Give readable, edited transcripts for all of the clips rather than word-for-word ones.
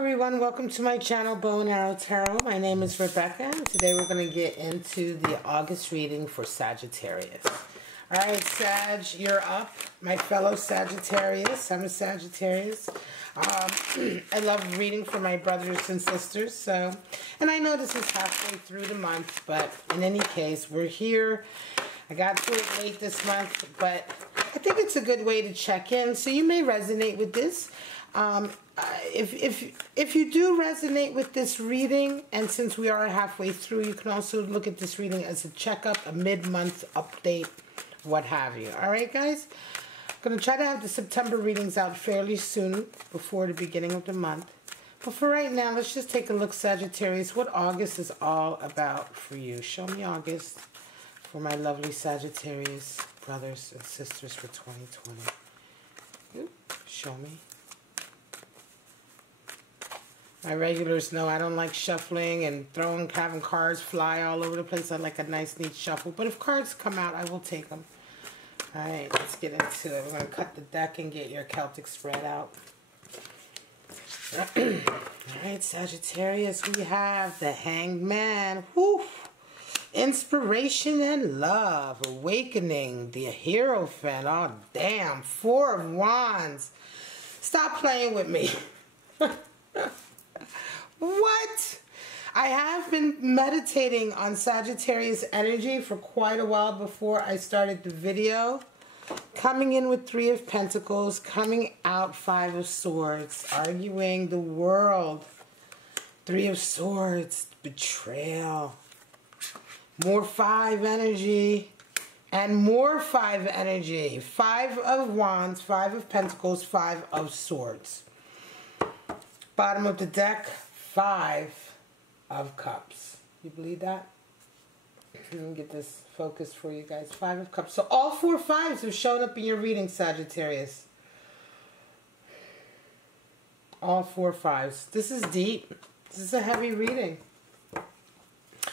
everyone, welcome to my channel, Bow and Arrow Tarot. My name is Rebecca, and today we're going to get into the August reading for Sagittarius. Alright, Sag, you're up. My fellow Sagittarius. I'm a Sagittarius. I love reading for my brothers and sisters. And I know this is halfway through the month, but in any case, we're here. I got to it late this month, but I think it's a good way to check in. So you may resonate with this. If you do resonate with this reading, and since we are halfway through, you can also look at this reading as a checkup, a mid-month update, what have you. Alright, guys? I'm going to try to have the September readings out fairly soon, before the beginning of the month. But for right now, let's just take a look, Sagittarius, what August is all about for you. Show me August for my lovely Sagittarius brothers and sisters for 2020. Show me. My regulars know I don't like shuffling and having cards fly all over the place. I like a nice, neat shuffle. But if cards come out, I will take them. Alright, let's get into it. We're going to cut the deck and get your Celtic spread out. Alright, Sagittarius, we have the Hanged Man. Whew. Inspiration and love. Awakening. The Hierophant. Oh, damn. Four of Wands. Stop playing with me. What? I have been meditating on Sagittarius energy for quite a while before I started the video. Coming in with Three of Pentacles, coming out Five of Swords, arguing the world. Three of Swords, betrayal. More Five energy. And more Five energy. Five of Wands, Five of Pentacles, Five of Swords. Bottom of the deck, Five of Cups. You believe that? Let me get this focused for you guys. Five of Cups. So all four fives have shown up in your reading, Sagittarius. All four fives. This is deep. This is a heavy reading.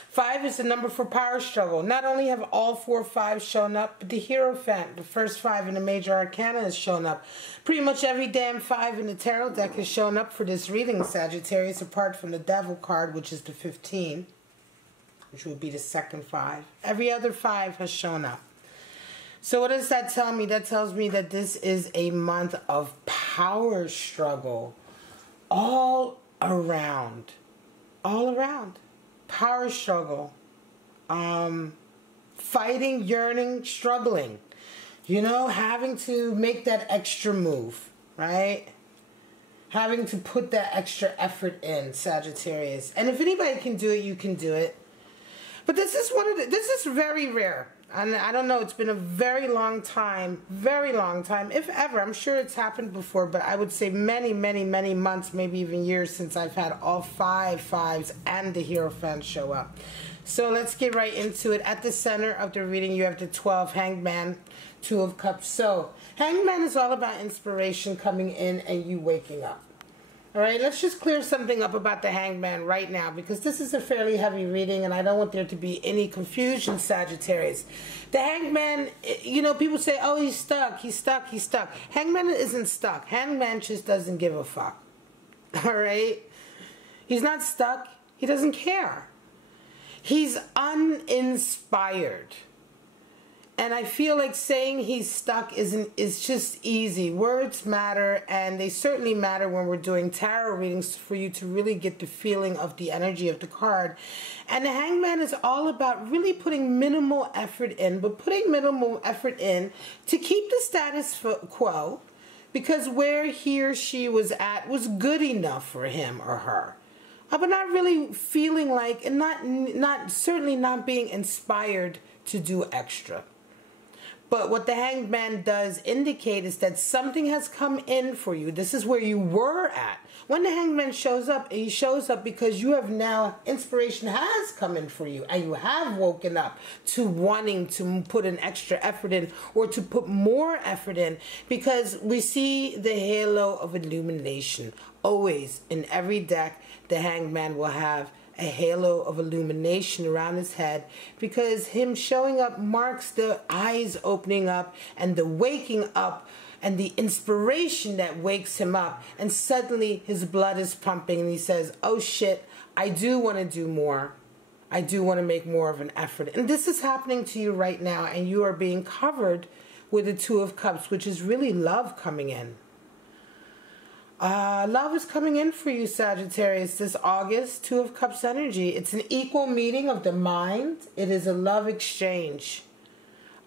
Five is the number for power struggle. Not only have all four fives shown up, but the Hierophant, the first five in the major arcana, has shown up. Pretty much every damn five in the tarot deck has shown up for this reading, Sagittarius, apart from the Devil card, which is the 15, which would be the second five. Every other five has shown up. So what does that tell me? That tells me that this is a month of power struggle all around. All around. Power struggle, fighting, yearning, struggling, you know, having to make that extra move, right? Having to put that extra effort in, Sagittarius. And if anybody can do it, you can do it. But this is this is very rare. And I don't know, it's been a very long time, if ever. I'm sure it's happened before, but I would say many, many, many months, maybe even years since I've had all five fives and the Hierophant show up. So let's get right into it. At the center of the reading, you have the 12, Hanged Man, Two of Cups. So, Hanged Man is all about inspiration coming in and you waking up. Alright, let's just clear something up about the Hanged Man right now, because this is a fairly heavy reading and I don't want there to be any confusion, Sagittarius. The Hanged Man, you know, people say, oh, he's stuck, he's stuck, he's stuck. Hanged Man isn't stuck. Hanged Man just doesn't give a fuck. Alright? He's not stuck. He doesn't care. He's uninspired. And I feel like saying he's stuck is just easy. Words matter, and they certainly matter when we're doing tarot readings for you to really get the feeling of the energy of the card. And the Hanged Man is all about really putting minimal effort in, but putting minimal effort in to keep the status quo, because where he or she was at was good enough for him or her. But not really feeling like, and certainly not being inspired to do extra. But what the Hanged Man does indicate is that something has come in for you. This is where you were at. When the Hanged Man shows up, he shows up because you have now, inspiration has come in for you. And you have woken up to wanting to put an extra effort in, or to put more effort in. Because we see the halo of illumination. Always, in every deck, the Hanged Man will have a halo of illumination around his head, because him showing up marks the eyes opening up and the waking up and the inspiration that wakes him up, and suddenly his blood is pumping and he says, oh shit, I do want to do more. I do want to make more of an effort. And this is happening to you right now, and you are being covered with the Two of Cups, which is really love coming in. Love is coming in for you, Sagittarius, this August. Two of Cups energy. It's an equal meeting of the mind. It is a love exchange.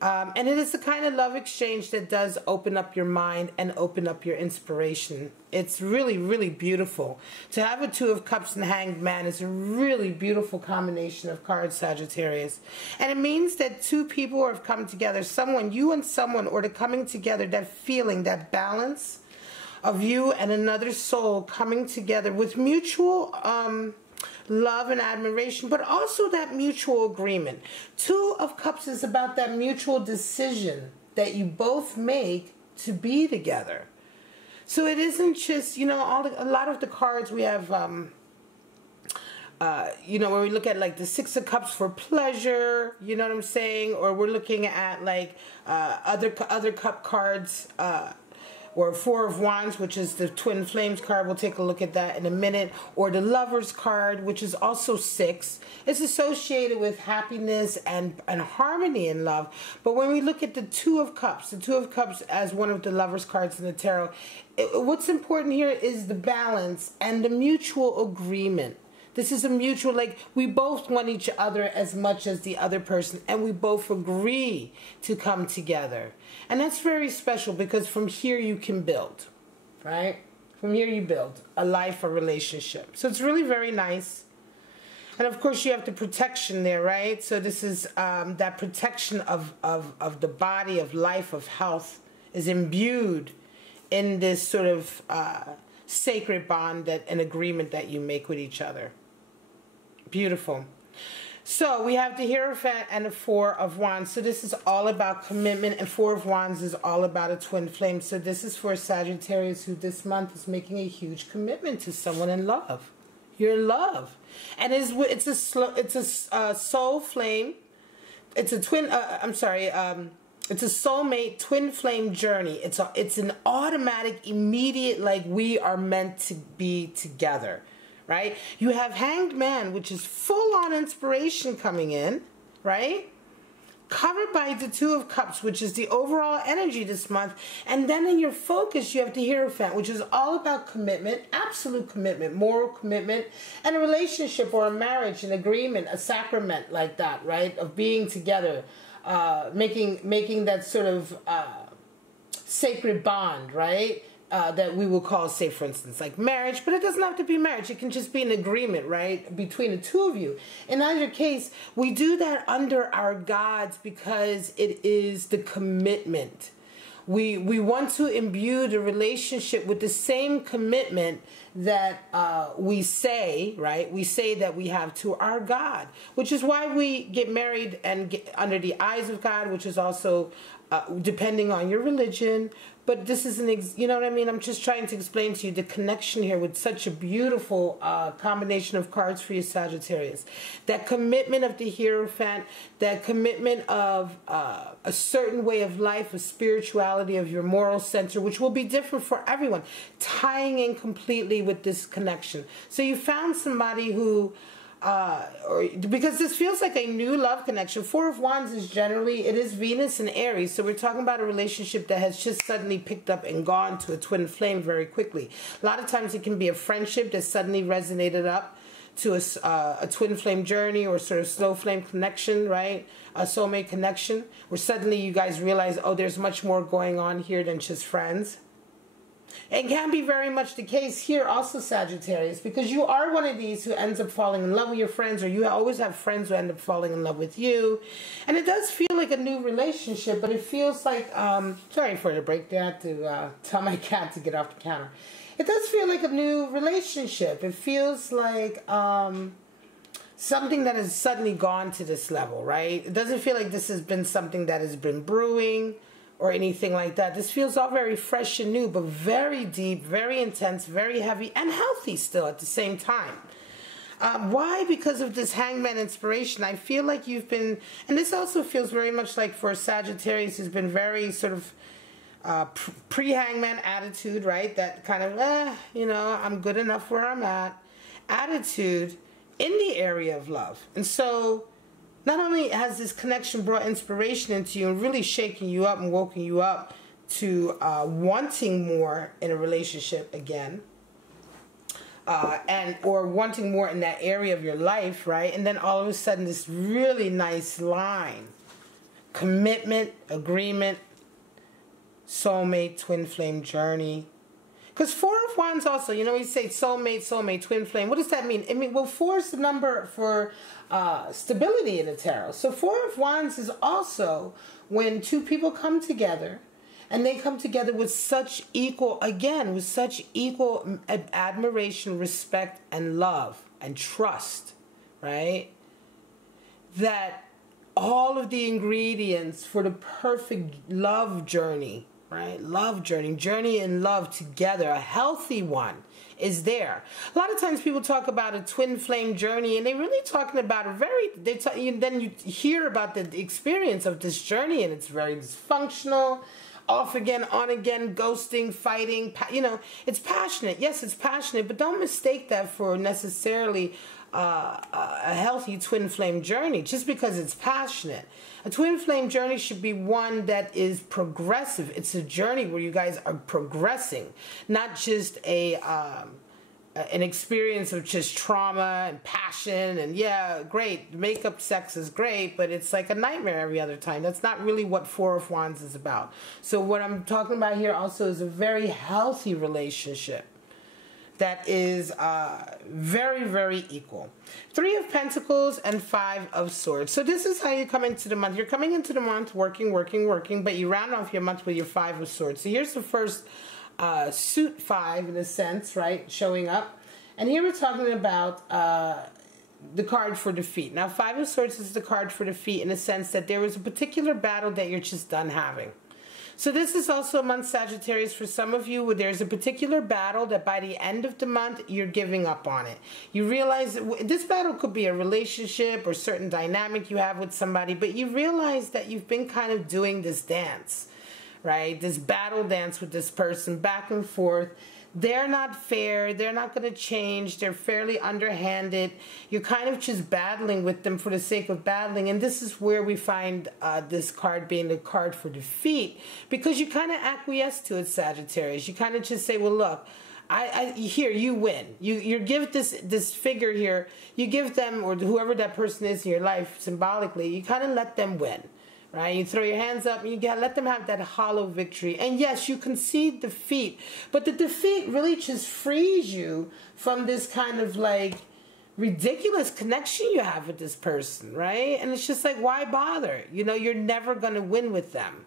And it is the kind of love exchange that does open up your mind and open up your inspiration. It's really, really beautiful. To have a Two of Cups and Hanged Man is a really beautiful combination of cards, Sagittarius. And it means that two people have come together, someone, you and someone, or they're coming together, that feeling, that balance of you and another soul coming together with mutual love and admiration, but also that mutual agreement. Two of Cups is about that mutual decision that you both make to be together. So it isn't just, you know, a lot of the cards we have, you know, when we look at like the Six of Cups for pleasure, you know what I'm saying? Or we're looking at like other cup cards, or Four of Wands, which is the Twin Flames card. We'll take a look at that in a minute. Or the Lovers card, which is also 6. It's associated with happiness and harmony in love. But when we look at the Two of Cups, the Two of Cups as one of the Lovers cards in the tarot, what's important here is the balance and the mutual agreement. This is a mutual, like, we both want each other as much as the other person, and we both agree to come together. And that's very special, because from here you can build, right? From here you build a life, a relationship. So it's really very nice. And of course you have the protection there, right? So this is that protection of the body, of life, of health is imbued in this sort of sacred bond, that an agreement that you make with each other. Beautiful. So we have the Hierophant and the Four of Wands. So this is all about commitment, and Four of Wands is all about a twin flame. So this is for Sagittarius who this month is making a huge commitment to someone in love. You're in love, and it's a soul flame. It's a twin. It's a soulmate twin flame journey. It's an automatic, immediate, like we are meant to be together, right? You have Hanged Man, which is full-on inspiration coming in, right? Covered by the Two of Cups, which is the overall energy this month. And then in your focus, you have the Hierophant, which is all about commitment, absolute commitment, moral commitment, and a relationship or a marriage, an agreement, a sacrament like that, right? Of being together. Making that sort of sacred bond, right? That we will call, say, for instance, like marriage, but it doesn't have to be marriage. It can just be an agreement, right, between the two of you. In either case, we do that under our gods because it is the commitment. We want to imbue the relationship with the same commitment that we say, right? We say that we have to our God, which is why we get married and get under the eyes of God, which is also depending on your religion. But this is you know what I mean? I'm just trying to explain to you the connection here with such a beautiful combination of cards for you, Sagittarius. That commitment of the Hierophant, that commitment of a certain way of life, a spirituality, of your moral center, which will be different for everyone, tying in completely with this connection. So you found somebody who... because this feels like a new love connection. Four of Wands is generally, it is Venus and Aries, so we're talking about a relationship that has just suddenly picked up and gone to a twin flame very quickly. A lot of times it can be a friendship that suddenly resonated up to a twin flame journey, or sort of slow flame connection, right? A soulmate connection, where suddenly you guys realize, oh, there's much more going on here than just friends. It can be very much the case here also, Sagittarius, because you are one of these who ends up falling in love with your friends, or you always have friends who end up falling in love with you. And it does feel like a new relationship, but it feels like, sorry for the break there, I had to tell my cat to get off the counter. It does feel like a new relationship. It feels like something that has suddenly gone to this level, right? It doesn't feel like this has been something that has been brewing or anything like that. This feels all very fresh and new, but very deep, very intense, very heavy, and healthy still at the same time. Why? Because of this Hangman inspiration. I feel like you've been, and this also feels very much like for Sagittarius, has been very sort of Pre-hangman attitude, right? That kind of, you know, I'm good enough where I'm at attitude in the area of love. And so not only has this connection brought inspiration into you and really shaking you up and woken you up to wanting more in a relationship again, or wanting more in that area of your life, right? And then all of a sudden this really nice line, commitment, agreement, soulmate, twin flame journey. Because 4 of Wands also, you know, we say soulmate, soulmate, twin flame. What does that mean? I mean, well, 4 is the number for stability in the tarot. So 4 of Wands is also when 2 people come together, and they come together with such equal, again, with such equal admiration, respect, and love, and trust, right? That all of the ingredients for the perfect love journey, right? Love journey, journey in love together, a healthy one, is there. A lot of times people talk about a twin flame journey, and they're really talking about a very, then you hear about the experience of this journey, and it's very dysfunctional, off again, on again, ghosting, fighting, you know, it's passionate. Yes, it's passionate, but don't mistake that for necessarily a healthy twin flame journey just because it's passionate. A twin flame journey should be one that is progressive. It's a journey where you guys are progressing, not just an experience of just trauma and passion and, yeah, great, makeup sex is great, but it's like a nightmare every other time. That's not really what 4 of Wands is about. So what I'm talking about here also is a very healthy relationship that is very, very equal. 3 of Pentacles and 5 of Swords. So this is how you come into the month. You're coming into the month working, but you round off your month with your 5 of Swords. So here's the first suit 5 in a sense, right, showing up. And here we're talking about the card for defeat. Now 5 of Swords is the card for defeat in the sense that there was a particular battle that you're just done having. So this is also a month, Sagittarius, for some of you where there's a particular battle that by the end of the month, you're giving up on it. You realize that this battle could be a relationship or certain dynamic you have with somebody, but you realize that you've been kind of doing this dance, right? This battle dance with this person back and forth. They're not fair. They're not going to change. They're fairly underhanded. You're kind of just battling with them for the sake of battling. And this is where we find this card being the card for defeat, because you kind of acquiesce to it, Sagittarius. You kind of just say, well, look, here, you win. You give this figure here, you give them, or whoever that person is in your life, symbolically, you kind of let them win. Right? You throw your hands up and you let them have that hollow victory. And yes, you concede defeat, but the defeat really just frees you from this kind of like ridiculous connection you have with this person, right? And it's just like, why bother? You know, you're never going to win with them.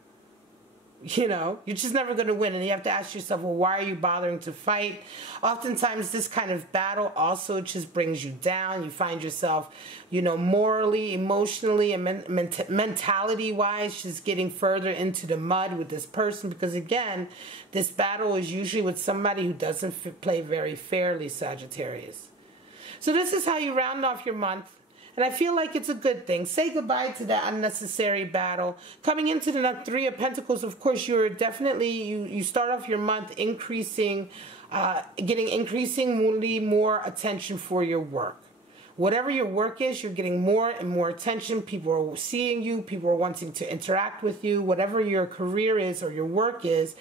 You know, you're just never going to win. And you have to ask yourself, well, why are you bothering to fight? Oftentimes, this kind of battle also just brings you down. You find yourself, you know, morally, emotionally, and mentality-wise, just getting further into the mud with this person. Because, again, this battle is usually with somebody who doesn't play very fairly, Sagittarius. So this is how you round off your month. And I feel like it's a good thing. Say goodbye to that unnecessary battle. Coming into the 3 of Pentacles, of course, you're definitely, you start off your month increasing, getting increasingly more attention for your work. Whatever your work is, you're getting more and more attention. People are seeing you. People are wanting to interact with you. Whatever your career is or your work is,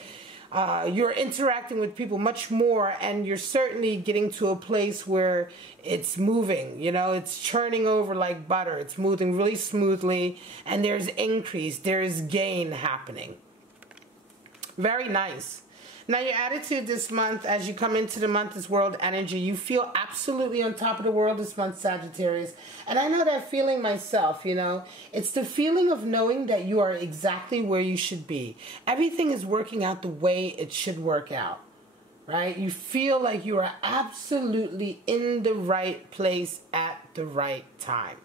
you're interacting with people much more, and you're certainly getting to a place where it's moving, you know, it's churning over like butter. It's moving really smoothly, and there's increase, there's gain happening. Very nice. Now, your attitude this month, as you come into the month, is world energy. You feel absolutely on top of the world this month, Sagittarius. And I know that feeling myself, you know. It's the feeling of knowing that you are exactly where you should be. Everything is working out the way it should work out, right? You feel like you are absolutely in the right place at the right time.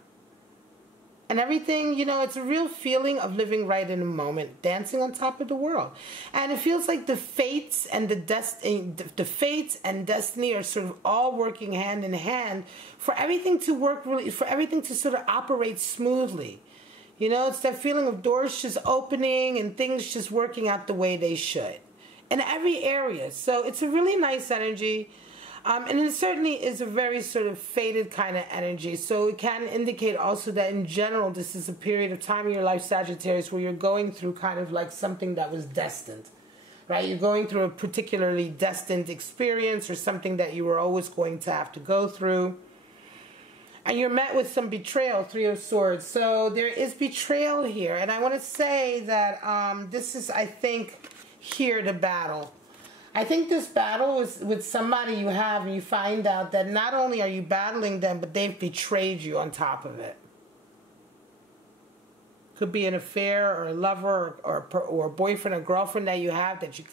And everything, you know, it's a real feeling of living right in the moment, dancing on top of the world. And it feels like the fates and the fates and destiny are sort of all working hand in hand for everything to work really, for everything to sort of operate smoothly. You know, it's that feeling of doors just opening and things just working out the way they should in every area. So it's a really nice energy. And it certainly is a very sort of faded kind of energy. So it can indicate also that in general, this is a period of time in your life, Sagittarius, where you're going through kind of like something that was destined, right? You're going through a particularly destined experience or something that you were always going to have to go through. And you're met with some betrayal, Three of Swords. So there is betrayal here. And I want to say that this is, I think, here the battle. I think this battle is with somebody you have, and you find out that not only are you battling them, but they've betrayed you on top of it. Could be an affair or a lover or a boyfriend or girlfriend that you have that you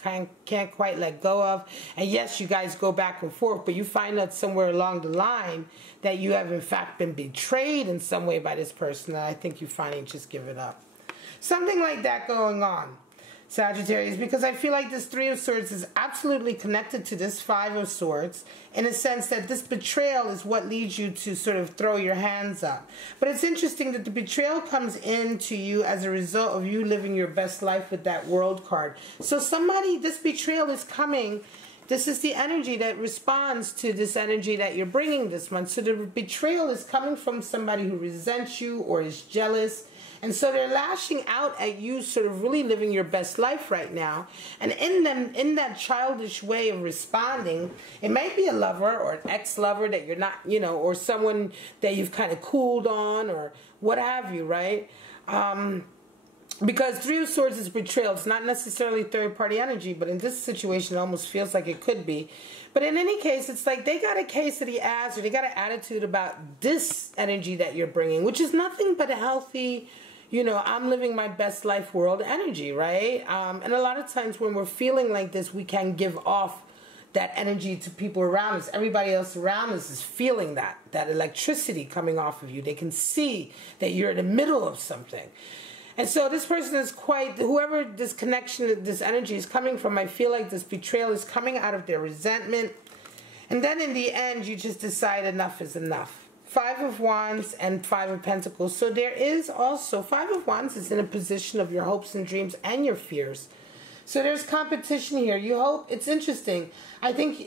can't quite let go of. And yes, you guys go back and forth, but you find out somewhere along the line that you have in fact been betrayed in some way by this person, and I think you finally just give it up. Something like that going on, Sagittarius, because I feel like this Three of Swords is absolutely connected to this Five of Swords in a sense that this betrayal is what leads you to sort of throw your hands up. But it's interesting that the betrayal comes into you as a result of you living your best life with that World card. So this betrayal is coming. This is the energy that responds to this energy that you're bringing this month. So the betrayal is coming from somebody who resents you or is jealous. And so they're lashing out at you, sort of really living your best life right now. And in that childish way of responding, it might be a lover or an ex-lover that you're not, you know, or someone that you've kind of cooled on or what have you, right? Because Three of Swords is betrayal. It's not necessarily third-party energy, but in this situation, it almost feels like it could be. But in any case, it's like they got a case of the ass, or they got an attitude about this energy that you're bringing, which is nothing but a healthy, you know, I'm living my best life world energy, right? And a lot of times when we're feeling like this, we can give off that energy to people around us. Everybody else around us is feeling that electricity coming off of you. They can see that you're in the middle of something. And so this person is quite, whoever this connection, this energy is coming from, I feel like this betrayal is coming out of their resentment. And then in the end, you just decide enough is enough. Five of Wands and Five of Pentacles. So there is also, Five of Wands is in a position of your hopes and dreams and your fears. So there's competition here. You hope, it's interesting. I think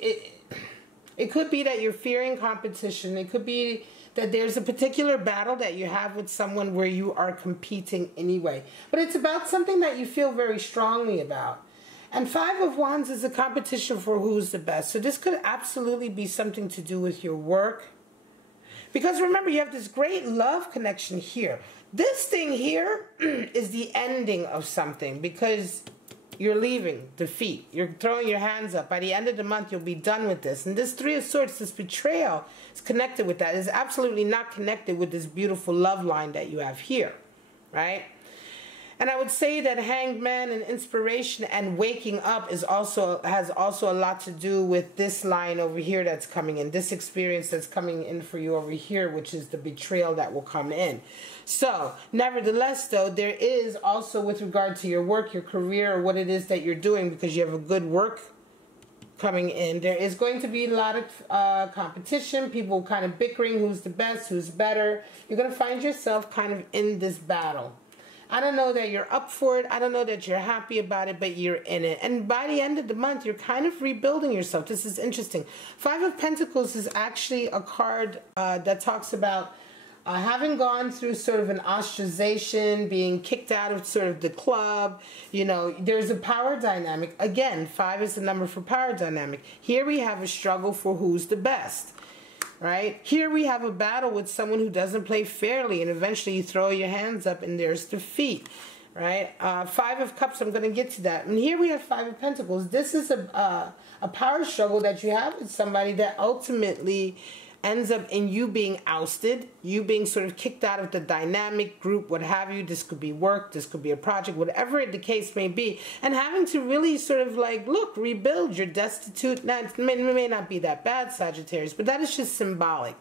it could be that you're fearing competition. It could be that there's a particular battle that you have with someone where you are competing anyway. But it's about something that you feel very strongly about. And Five of Wands is a competition for who's the best. So this could absolutely be something to do with your work. Because remember, you have this great love connection here. This thing here is the ending of something because you're leaving defeat. You're throwing your hands up. By the end of the month, you'll be done with this. And this Three of Swords, this betrayal, is connected with that. It's absolutely not connected with this beautiful love line that you have here, right? And I would say that Hanged Man and inspiration and waking up has also a lot to do with this line over here that's coming in, this experience that's coming in for you over here, which is the betrayal that will come in. So, nevertheless, though, there is also with regard to your work, your career, or what it is that you're doing, because you have a good work coming in, there is going to be a lot of competition, people kind of bickering who's the best, who's better. You're going to find yourself kind of in this battle. I don't know that you're up for it. I don't know that you're happy about it, but you're in it. And by the end of the month, you're kind of rebuilding yourself. This is interesting. Five of Pentacles is actually a card that talks about having gone through sort of an ostracization, being kicked out of sort of the club. You know, there's a power dynamic. Again, 5 is the number for power dynamic. Here we have a struggle for who's the best. Right? Here we have a battle with someone who doesn't play fairly, and eventually you throw your hands up and there's defeat. Right? Five of Cups, I'm going to get to that. And here we have Five of Pentacles. This is a power struggle that you have with somebody that ultimately ends up in you being ousted, you being sort of kicked out of the dynamic group, what have you. This could be work, this could be a project, whatever the case may be, and having to really sort of like, look, rebuild. You're destitute. Now, it may not be that bad, Sagittarius, but that is just symbolic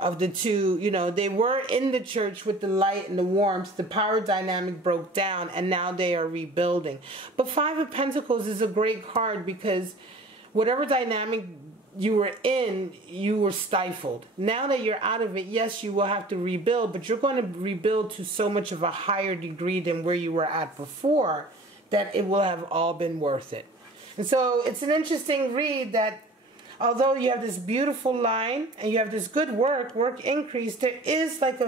of the two. You know, they were in the church with the light and the warmth, the power dynamic broke down, and now they are rebuilding. But Five of Pentacles is a great card because whatever dynamic you were in, you were stifled. Now that you're out of it, yes, you will have to rebuild, but you're going to rebuild to so much of a higher degree than where you were at before that it will have all been worth it. And so it's an interesting read that although you have this beautiful line and you have this good work increase, there is like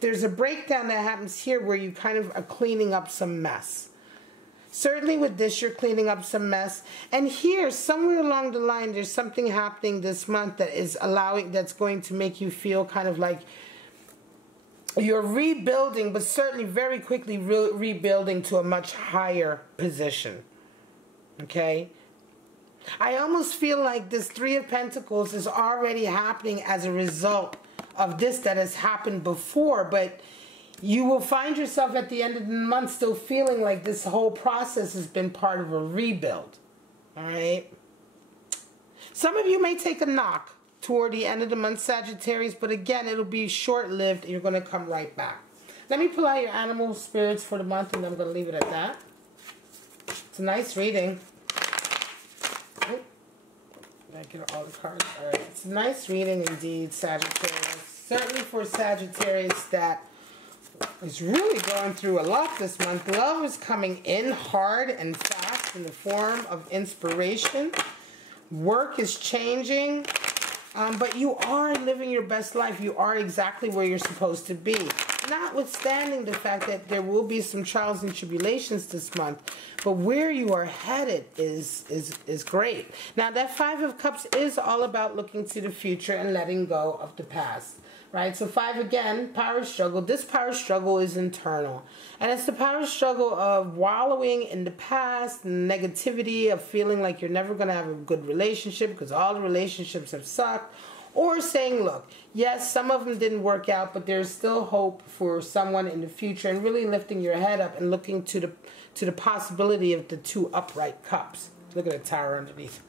there's a breakdown that happens here where you kind of are cleaning up some mess. Certainly with this, you're cleaning up some mess. And here, somewhere along the line, there's something happening this month that is that's going to make you feel kind of like you're rebuilding, but certainly very quickly rebuilding to a much higher position. Okay? I almost feel like this Three of Pentacles is already happening as a result of this that has happened before, but you will find yourself at the end of the month still feeling like this whole process has been part of a rebuild. All right? Some of you may take a knock toward the end of the month, Sagittarius, but again, it'll be short-lived and you're going to come right back. Let me pull out your animal spirits for the month and I'm going to leave it at that. It's a nice reading. Oh, did I get all the cards? All right. It's a nice reading indeed, Sagittarius. Certainly for Sagittarius that is really going through a lot this month. Love is coming in hard and fast in the form of inspiration. Work is changing, but you are living your best life. You are exactly where you're supposed to be. Notwithstanding the fact that there will be some trials and tribulations this month, but where you are headed is great. Now that Five of Cups is all about looking to the future and letting go of the past. Right, so 5 again, power struggle. This power struggle is internal. And it's the power struggle of wallowing in the past, negativity, of feeling like you're never going to have a good relationship because all the relationships have sucked. Or saying, look, yes, some of them didn't work out, but there's still hope for someone in the future. And really lifting your head up and looking to the possibility of the 2 upright cups. Look at the tower underneath.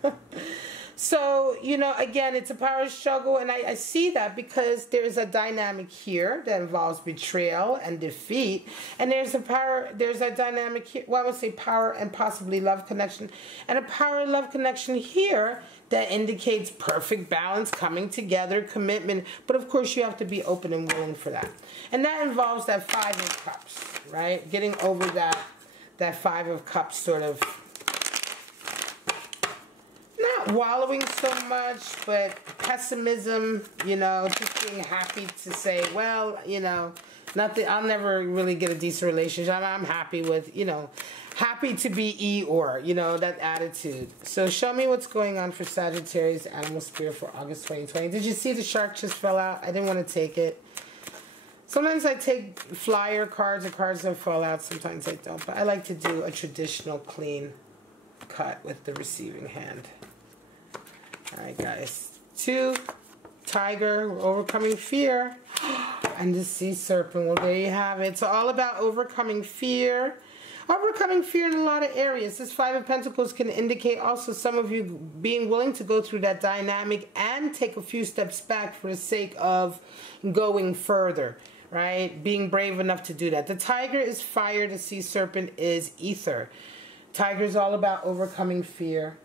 So, you know, again, it's a power struggle, and I see that because there's a dynamic here that involves betrayal and defeat, and there's a dynamic here, well, I would say power and possibly love connection, and a power and love connection here that indicates perfect balance, coming together, commitment, but of course you have to be open and willing for that. And that involves that 5 of Cups, right? Getting over that 5 of Cups sort of, wallowing so much, but pessimism, you know, just being happy to say, well, you know, nothing, I'll never really get a decent relationship. I'm happy with, you know, happy to be or, you know, that attitude. So show me what's going on for Sagittarius animal spirit for August 2020. Did you see the shark just fell out? I didn't want to take it. Sometimes I take flyer cards or cards that fall out. Sometimes I don't, but I like to do a traditional clean cut with the receiving hand. Alright guys, 2, tiger, we're overcoming fear, and the sea serpent. Well, there you have it. It's all about overcoming fear. Overcoming fear in a lot of areas. This 5 of Pentacles can indicate also some of you being willing to go through that dynamic and take a few steps back for the sake of going further, right? Being brave enough to do that. The tiger is fire, the sea serpent is ether. Tiger is all about overcoming fear.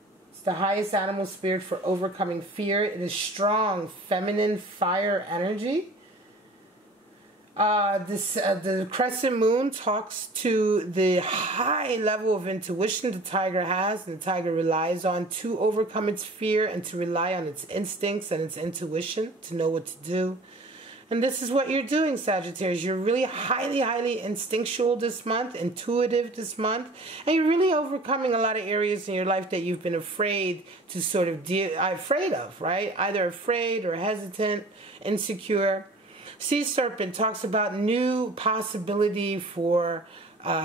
The highest animal spirit for overcoming fear. It is strong, feminine, fire energy. The crescent moon talks to the high level of intuition the tiger has, and the tiger relies on to overcome its fear and to rely on its instincts and its intuition to know what to do. And this is what you're doing, Sagittarius. You're really highly instinctual this month, intuitive this month, and you're really overcoming a lot of areas in your life that you've been afraid to sort of afraid of, right? Either afraid or hesitant, insecure. Sea serpent talks about new possibility for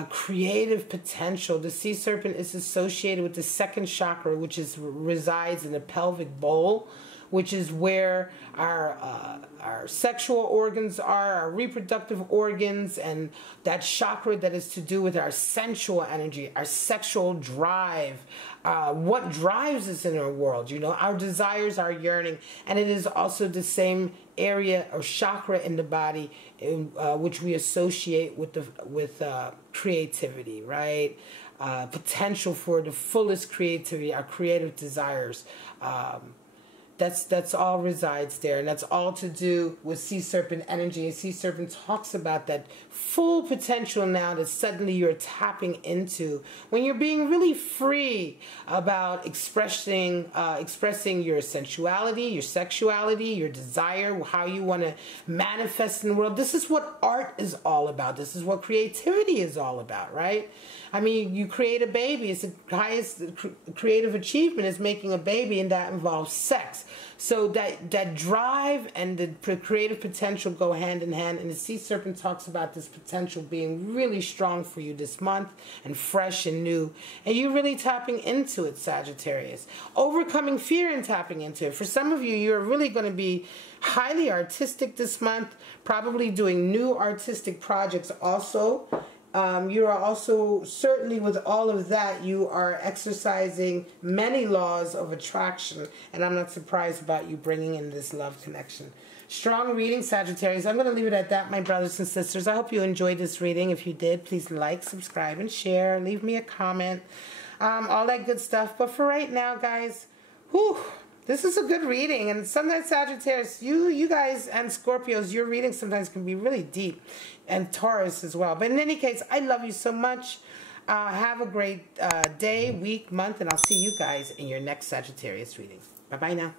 creative potential. The sea serpent is associated with the 2nd chakra, which resides in the pelvic bowl, which is where our sexual organs are, our reproductive organs, and that chakra that is to do with our sensual energy, our sexual drive, what drives us in our world, you know, our desires, our yearning. And it is also the same area or chakra in the body which we associate with creativity, right? Potential for the fullest creativity, our creative desires. That's all resides there, and that's all to do with Sea Serpent energy. And Sea Serpent talks about that full potential now that suddenly you're tapping into when you're being really free about expressing your sensuality, your sexuality, your desire, how you want to manifest in the world. This is what art is all about. This is what creativity is all about, right? I mean, you create a baby. It's the highest creative achievement is making a baby, and that involves sex. So that drive and the creative potential go hand in hand. And the Sea Serpent talks about this potential being really strong for you this month and fresh and new. And you're really tapping into it, Sagittarius. Overcoming fear and tapping into it. For some of you, you're really going to be highly artistic this month, probably doing new artistic projects also. You are also, certainly with all of that, you are exercising many laws of attraction. And I'm not surprised about you bringing in this love connection. Strong reading, Sagittarius. I'm going to leave it at that, my brothers and sisters. I hope you enjoyed this reading. If you did, please like, subscribe, and share. Leave me a comment. All that good stuff. But for right now, guys, whew, this is a good reading. And sometimes, Sagittarius, you guys and Scorpios, your readings sometimes can be really deep. And Taurus as well. But in any case, I love you so much. Have a great day, week, month, and I'll see you guys in your next Sagittarius reading. Bye-bye now.